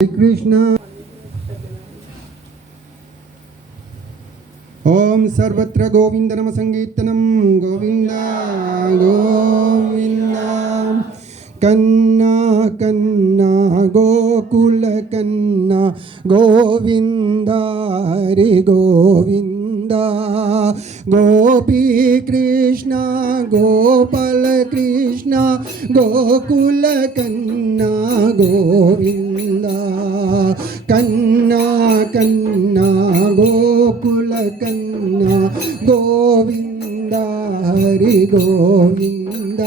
कृष्ण। ओम सर्वत्र गोविंद नाम संकीर्तनम गोविंद गोविंद। कन्ना कन्ना गोकुल कन्ना गोविंद हरि गोविंद। गोपी कृष्ण गोपाल कृष्ण गोकुल कन्ना गोविंद। कन्ना कन्ना गोकुल कन्ना गोविंद हरि गोविंद।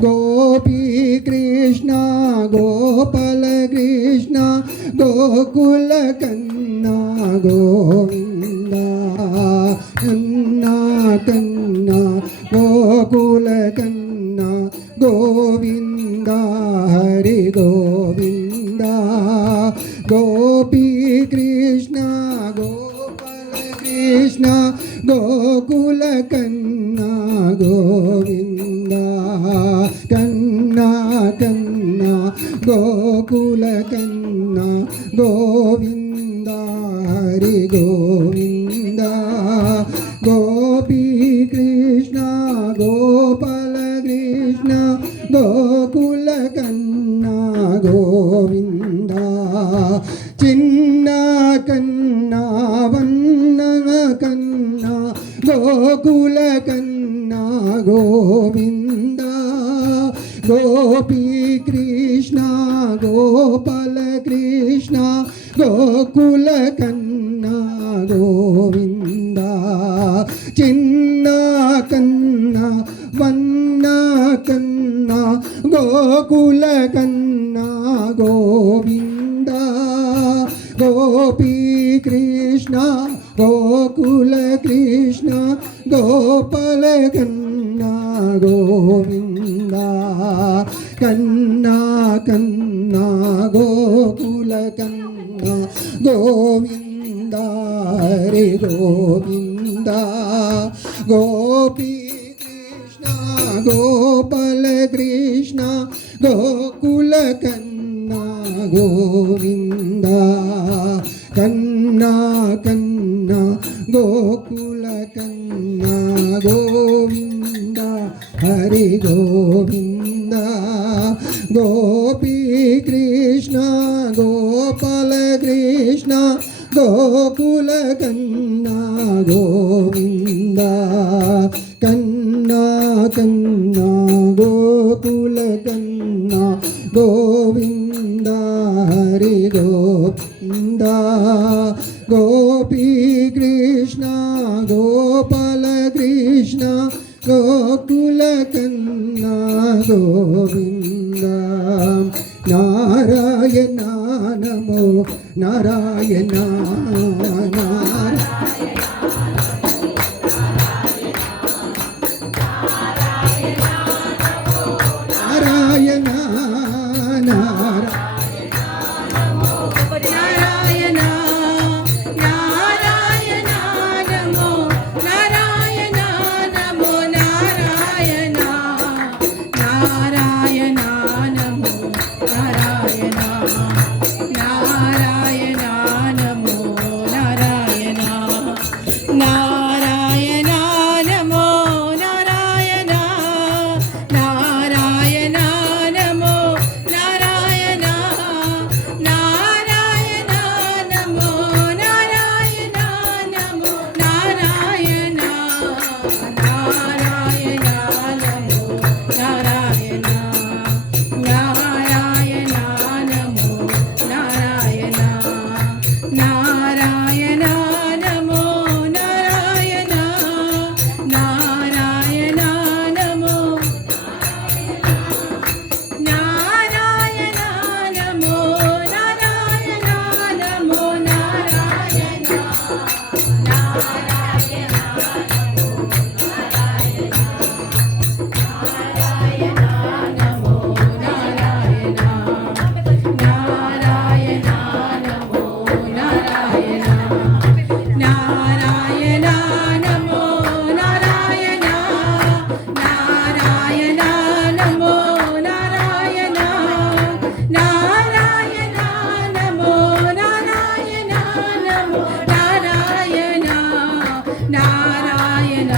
गोपी कृष्ण गोपाल कृष्ण गोकुल कन्ना गोविंद। कन्ना कन्ना गोकुल कन्ना गोविंद हरि गोविंद। गोपी कृष्ण गोपाल कृष्ण गोकुल कन्ना गोविंद। कन्ना कन्ना गोकुल कन्ना गोविंद हरि गोविंद। गोपी कृष्ण गोपाल कृष्ण गोकुल कन्ना गोविंद। चिन्न कन्ना वन्न कन्ना गोकुल कन्ना गोविंद। गोपी कृष्ण गोपाल कृष्ण गोकुल कन्ना गोविंद। चिन्न कन्ना वन्न कन्ना गोकुल कन्ना गोविंद। गोपी कृष्ण गोकुल कृष्ण गोपाल कन्ना गोविंद। कन्ना कन्ना गोकुल कन्ना गोविंद हरि गोविंद। गोपी कृष्ण गोपाल कृष्ण गोकुल कन्ना गोविंद। कन्ना कन्ना गोकुल कन्ना गोविंद हरि गोविंद। गोपी कृष्ण गोपाल कृष्ण गोकुल कन्ना गोविंद। कन्ना कन्ना गोकुल कन्ना गोविंद हरि गोविंद। गोपी कृष्ण गोपाल कृष्ण गोकुल कन्ना गोविंद। नारायण नमो नारायण नारायण నారాయణ